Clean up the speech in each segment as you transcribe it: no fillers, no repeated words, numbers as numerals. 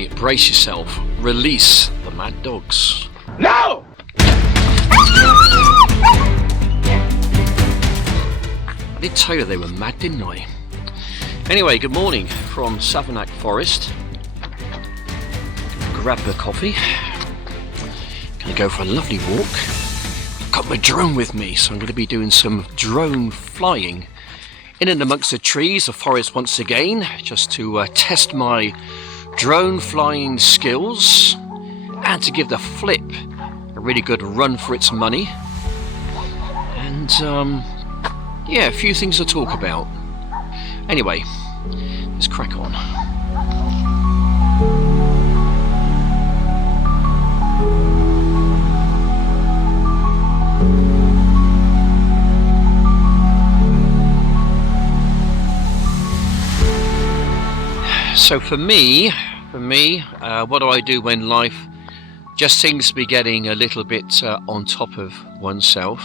Okay, brace yourself. Release the mad dogs. No! I did tell you they were mad, didn't I? Anyway, good morning from Savernake Forest. Grab a coffee. Gonna go for a lovely walk. I've got my drone with me, so I'm going to be doing some drone flying in and amongst the trees, the forest once again, just to test my drone flying skills and to give the Flip a really good run for its money. And yeah, a few things to talk about. Anyway, let's crack on. So for me, what do I do when life just seems to be getting a little bit on top of oneself?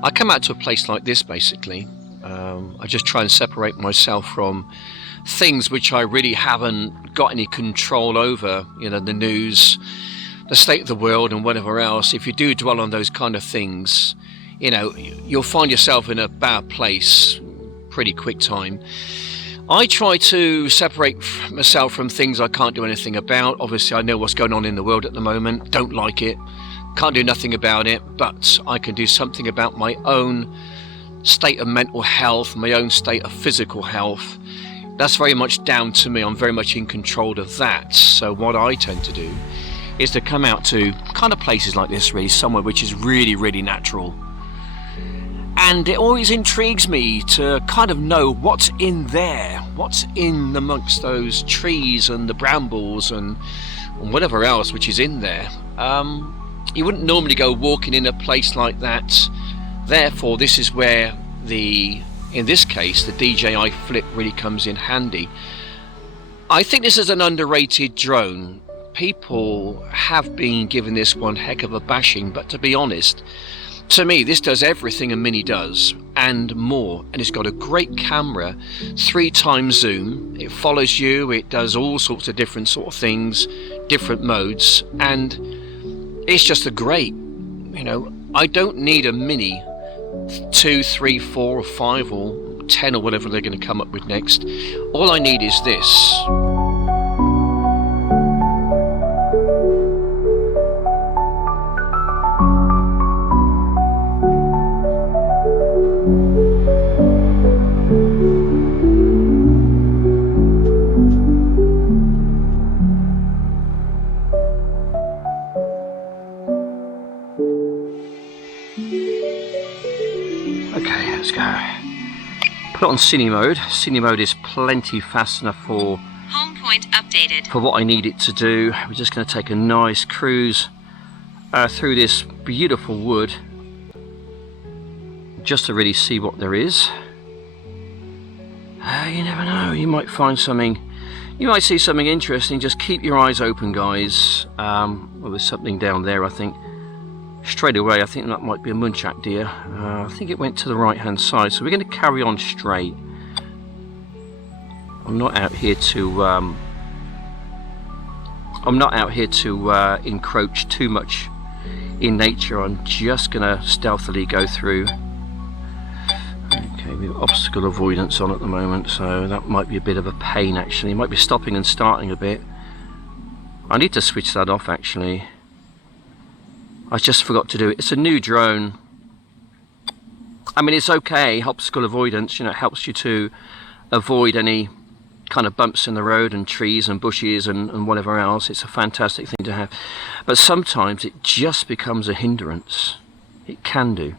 I come out to a place like this basically. I just try and separate myself from things which I really haven't got any control over, you know, the news, the state of the world and whatever else. If you do dwell on those kind of things, you know, you'll find yourself in a bad place pretty quick time. I try to separate myself from things I can't do anything about. Obviously, I know what's going on in the world at the moment, don't like it, can't do nothing about it, but I can do something about my own state of mental health, my own state of physical health. That's very much down to me. I'm very much in control of that. So what I tend to do is to come out to kind of places like this, really, somewhere which is really, really natural. And it always intrigues me to kind of know what's in there, what's in amongst those trees and the brambles and whatever else which is in there. You wouldn't normally go walking in a place like that. Therefore, this is where in this case, the DJI Flip really comes in handy. I think this is an underrated drone. People have been giving this one heck of a bashing, but to be honest, to me, this does everything a Mini does and more, and it's got a great camera, 3x zoom. It follows you, it does all sorts of different sort of things, different modes, and it's just a great, you know, I don't need a Mini 2, 3, 4 or 5 or 10 or whatever they're going to come up with next. All I need is this. Okay, let's go. Put it on Cine mode. Cine mode is plenty fast enough for home point updated. For what I need it to do. We're just going to take a nice cruise through this beautiful wood, just to really see what there is. You never know. You might find something. You might see something interesting. Just keep your eyes open, guys. Well, there's something down there, I think. Straight away, I think that might be a muntjac deer. I think it went to the right hand side, so we're going to carry on straight. I'm not out here to encroach too much in nature. I'm just going to stealthily go through. Okay, we have obstacle avoidance on at the moment, so that might be a bit of a pain actually. It might be stopping and starting a bit. I need to switch that off actually. I just forgot to do it. It's a new drone. I mean, it's okay, obstacle avoidance, you know, it helps you to avoid any kind of bumps in the road and trees and bushes and whatever else. It's a fantastic thing to have. But sometimes it just becomes a hindrance. It can do.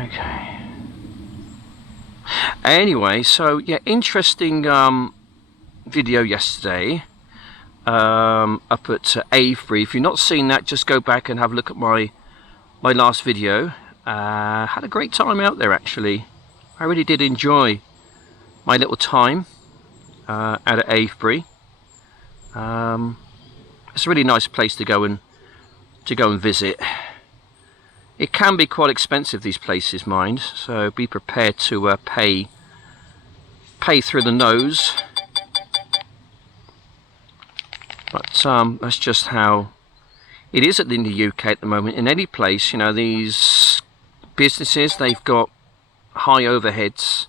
Okay. Anyway, so yeah, interesting video yesterday. Up at Avebury. If you've not seen that, just go back and have a look at my last video. Had a great time out there actually. I really did enjoy my little time out at Avebury. It's a really nice place to go and visit. It can be quite expensive, these places, mind, so be prepared to pay through the nose But that's just how it is in the UK at the moment. In any place, you know, these businesses, they've got high overheads,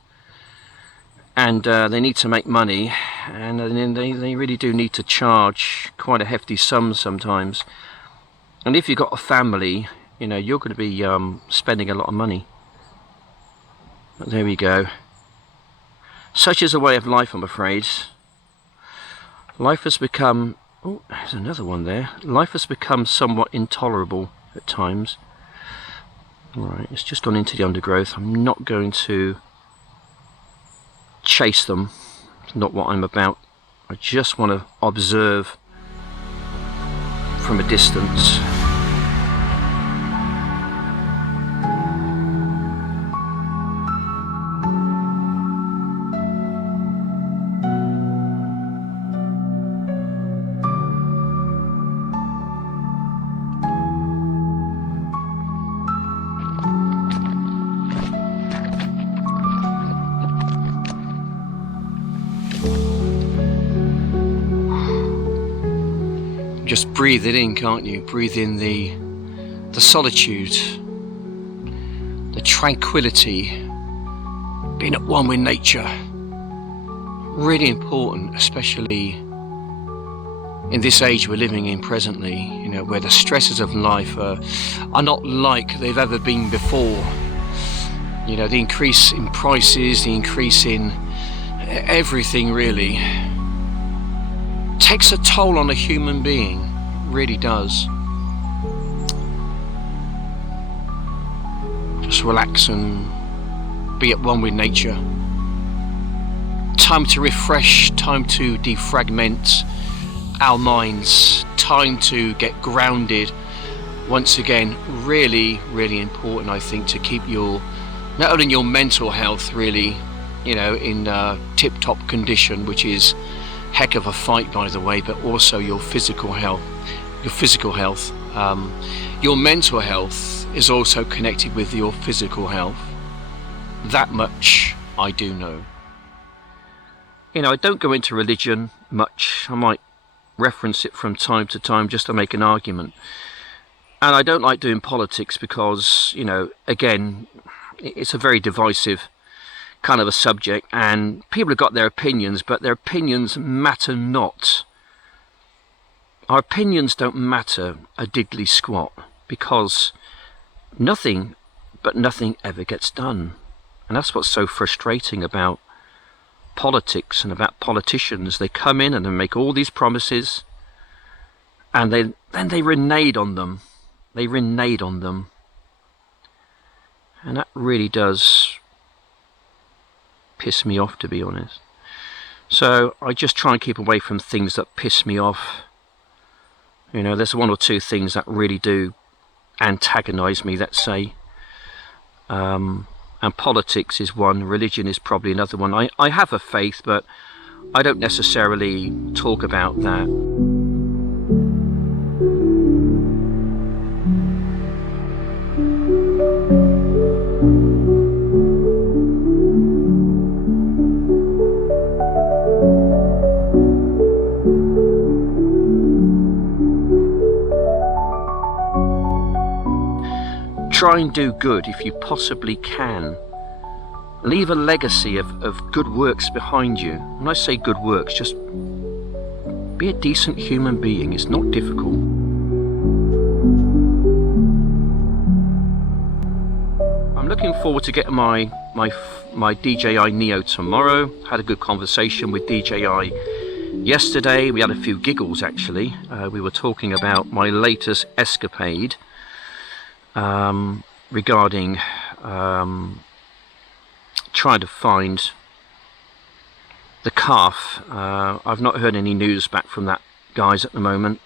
and they need to make money, and then they really do need to charge quite a hefty sum sometimes. And if you've got a family, you know, you're going to be spending a lot of money. But there we go. Such is the way of life, I'm afraid. Life has become... oh, there's another one there. Life has become somewhat intolerable at times. Right, it's just gone into the undergrowth. I'm not going to chase them. It's not what I'm about. I just want to observe from a distance. Just breathe it in, can't you? Breathe in the solitude, the tranquility, being at one with nature. Really important, especially in this age we're living in presently, you know, where the stresses of life are not like they've ever been before. You know, the increase in prices, the increase in everything really takes a toll on a human being. It really does. Just relax and be at one with nature. Time to refresh, time to defragment our minds, time to get grounded. Once again, really, really important, I think, to keep your, not only your mental health really, you know, in tip-top condition, which is heck of a fight, by the way, but also your physical health. Your mental health is also connected with your physical health. That much I do know. You know, I don't go into religion much. I might reference it from time to time just to make an argument. And I don't like doing politics because, you know, again, it's a very divisive kind of a subject, and people have got their opinions, but their opinions matter not. Our opinions don't matter a diddly squat, because nothing ever gets done. And that's what's so frustrating about politics and about politicians. They come in and they make all these promises, and then they renege on them. They renege on them. And that really does piss me off, to be honest. So I just try and keep away from things that piss me off. You know, there's one or two things that really do antagonize me, let's say. And politics is one, religion is probably another one. I have a faith, but I don't necessarily talk about that. Try and do good if you possibly can. Leave a legacy of good works behind you. When I say good works, just be a decent human being. It's not difficult. I'm looking forward to getting my DJI Neo tomorrow. Had a good conversation with DJI yesterday. We had a few giggles actually. We were talking about my latest escapade. Regarding trying to find the calf. I've not heard any news back from that guys at the moment.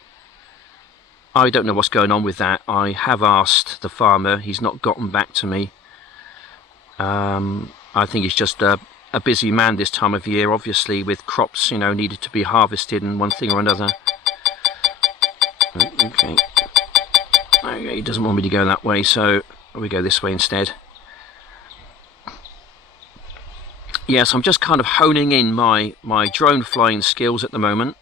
I don't know what's going on with that. I have asked the farmer, he's not gotten back to me. I think he's just a busy man this time of year, obviously, with crops, you know, needed to be harvested and one thing or another. Okay. He doesn't want me to go that way, so we go this way instead. Yes, I'm just kind of honing in my drone flying skills at the moment.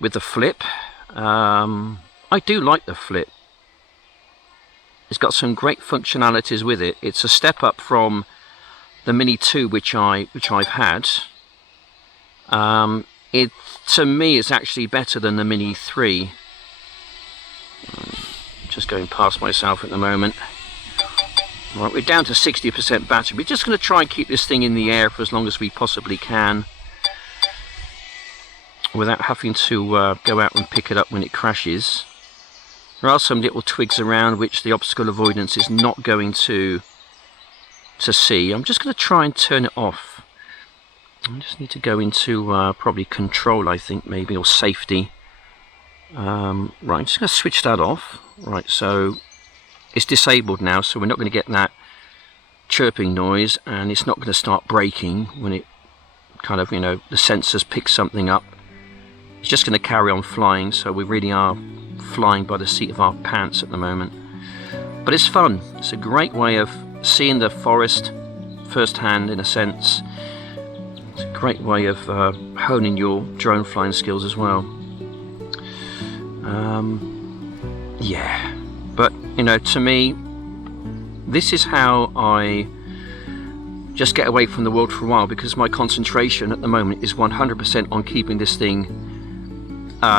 with the Flip. I do like the Flip. It's got some great functionalities with it. It's a step up from the Mini 2 which I've had. It, to me, is actually better than the Mini 3. Just going past myself at the moment. Right, we're down to 60% battery. We're just going to try and keep this thing in the air for as long as we possibly can, without having to go out and pick it up when it crashes. There are some little twigs around which the obstacle avoidance is not going to see. I'm just going to try and turn it off. I just need to go into probably control, I think, maybe, or safety. Right, I'm just going to switch that off. Right, so it's disabled now, so we're not going to get that chirping noise, and it's not going to start braking when it kind of, you know, the sensors pick something up. It's just going to carry on flying, so we really are flying by the seat of our pants at the moment. But it's fun. It's a great way of seeing the forest firsthand, in a sense. It's a great way of honing your drone flying skills as well. Yeah, but you know, to me, this is how I just get away from the world for a while, because my concentration at the moment is 100% on keeping this thing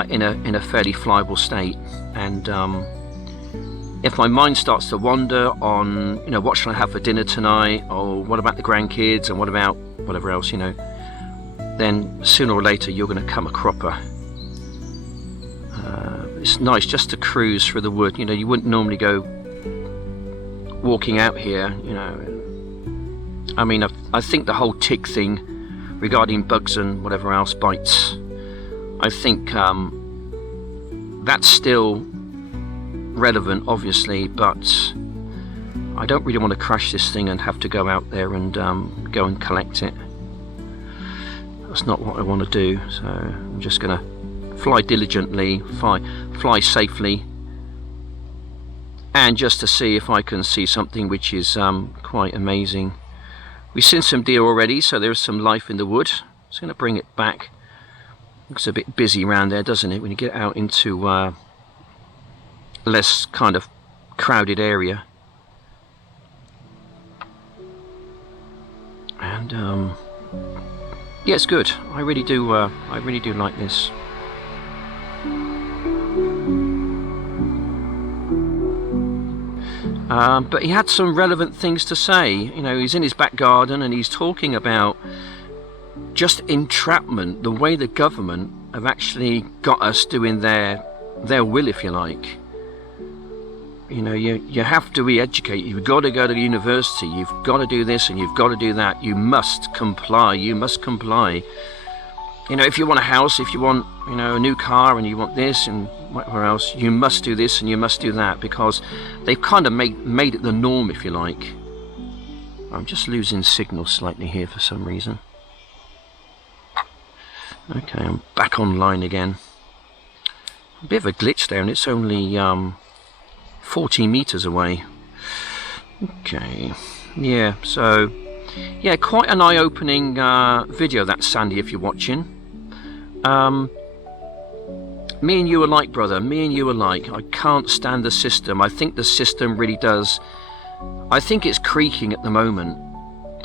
in a fairly flyable state. And if my mind starts to wander on, you know, what should I have for dinner tonight, or what about the grandkids, and what about whatever else, you know, then sooner or later you're going to come a cropper. It's nice just to cruise through the wood. You know, you wouldn't normally go walking out here, you know. I mean, I think the whole tick thing regarding bugs and whatever else, bites, I think that's still relevant, obviously, but I don't really want to crash this thing and have to go out there and go and collect it. That's not what I want to do, so I'm just going to fly diligently, fly safely, and just to see if I can see something which is quite amazing. We've seen some deer already, so there's some life in the wood. Just going to bring it back. Looks a bit busy around there, doesn't it, when you get out into less kind of crowded area. And yeah, it's good. I really do like this. But he had some relevant things to say. You know, he's in his back garden and he's talking about just entrapment, the way the government have actually got us doing their will, if you like. You know, you have to re-educate. You've got to go to university. You've got to do this and you've got to do that. You must comply. You must comply. You know, if you want a house, if you want, you know, a new car, and you want this and whatever else, you must do this and you must do that, because they've kind of made it the norm, if you like. I'm just losing signal slightly here for some reason. Okay, I'm back online again. A bit of a glitch there, and it's only 40 meters away. Okay, yeah, so yeah, quite an eye-opening video that, Sandy, if you're watching. Me and you alike, brother, me and you alike. I can't stand the system. I think the system really does. I think it's creaking at the moment.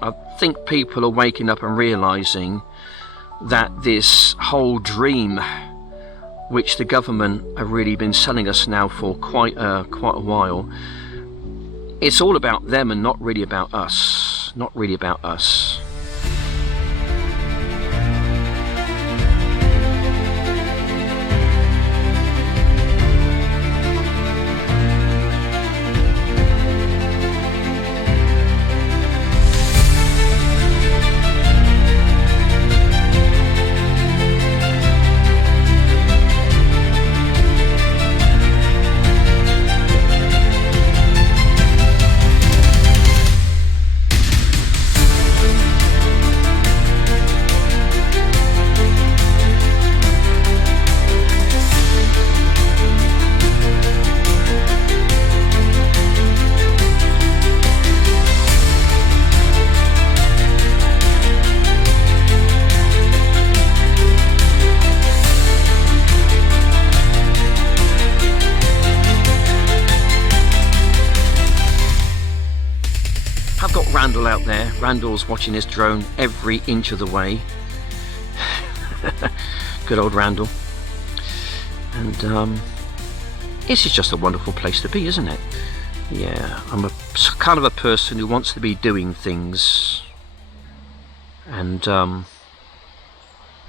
I think people are waking up and realizing that this whole dream, which the government have really been selling us now for quite a while, it's all about them and not really about us. Not really about us. Randall out there. Randall's watching his drone every inch of the way. Good old Randall. And this is just a wonderful place to be, isn't it? Yeah, I'm a kind of a person who wants to be doing things, and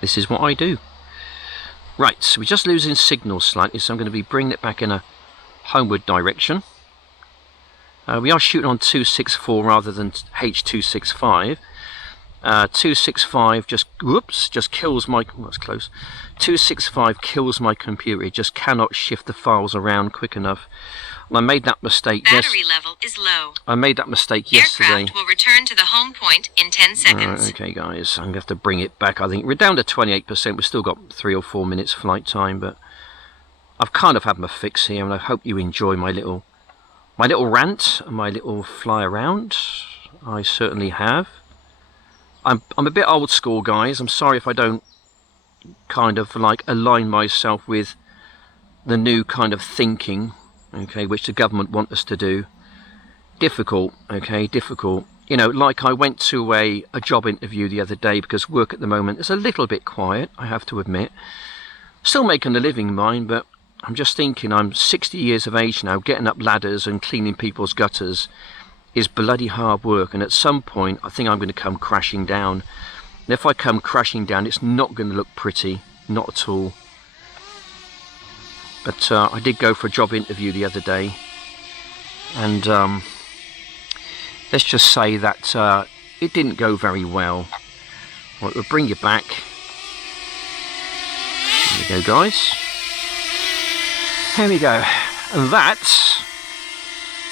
this is what I do. Right, so we're just losing signal slightly, so I'm going to be bringing it back in a homeward direction. We are shooting on 264 rather than H265. 265 just kills my, that's close. 265 kills my computer. It just cannot shift the files around quick enough. And I made that mistake. Battery level is low. I made that mistake yesterday. Aircraft will return to the home point in 10 seconds. Okay, guys, I'm going to have to bring it back. I think we're down to 28%. We've still got 3 or 4 minutes flight time, but I've kind of had my fix here, and I hope you enjoy my little rant and my little fly around. I certainly have. I'm a bit old school, guys. I'm sorry if I don't kind of like align myself with the new kind of thinking, okay, which the government want us to do. Difficult, okay, difficult. You know, like I went to a job interview the other day because work at the moment is a little bit quiet, I have to admit. Still making a living, mind, but I'm just thinking I'm 60 years of age now. Getting up ladders and cleaning people's gutters is bloody hard work, and at some point I think I'm going to come crashing down. And if I come crashing down, it's not going to look pretty, not at all. But I did go for a job interview the other day, and let's just say that it didn't go very well. Right, we'll bring you back. There we go, guys. Here we go. And that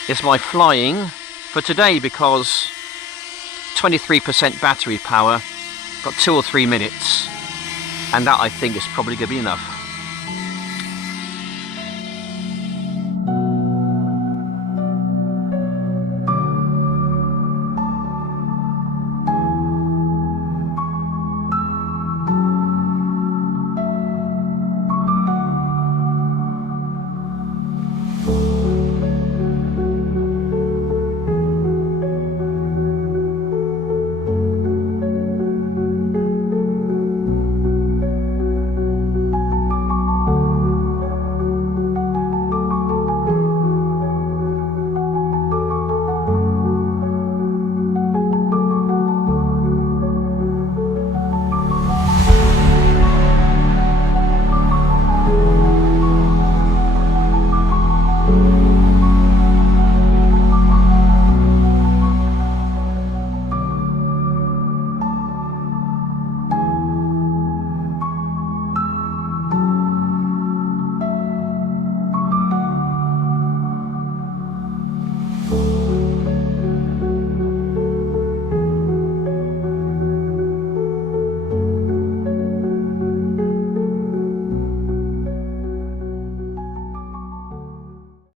is my flying for today, because 23% battery power, got 2 or 3 minutes, and that I think is probably going to be enough.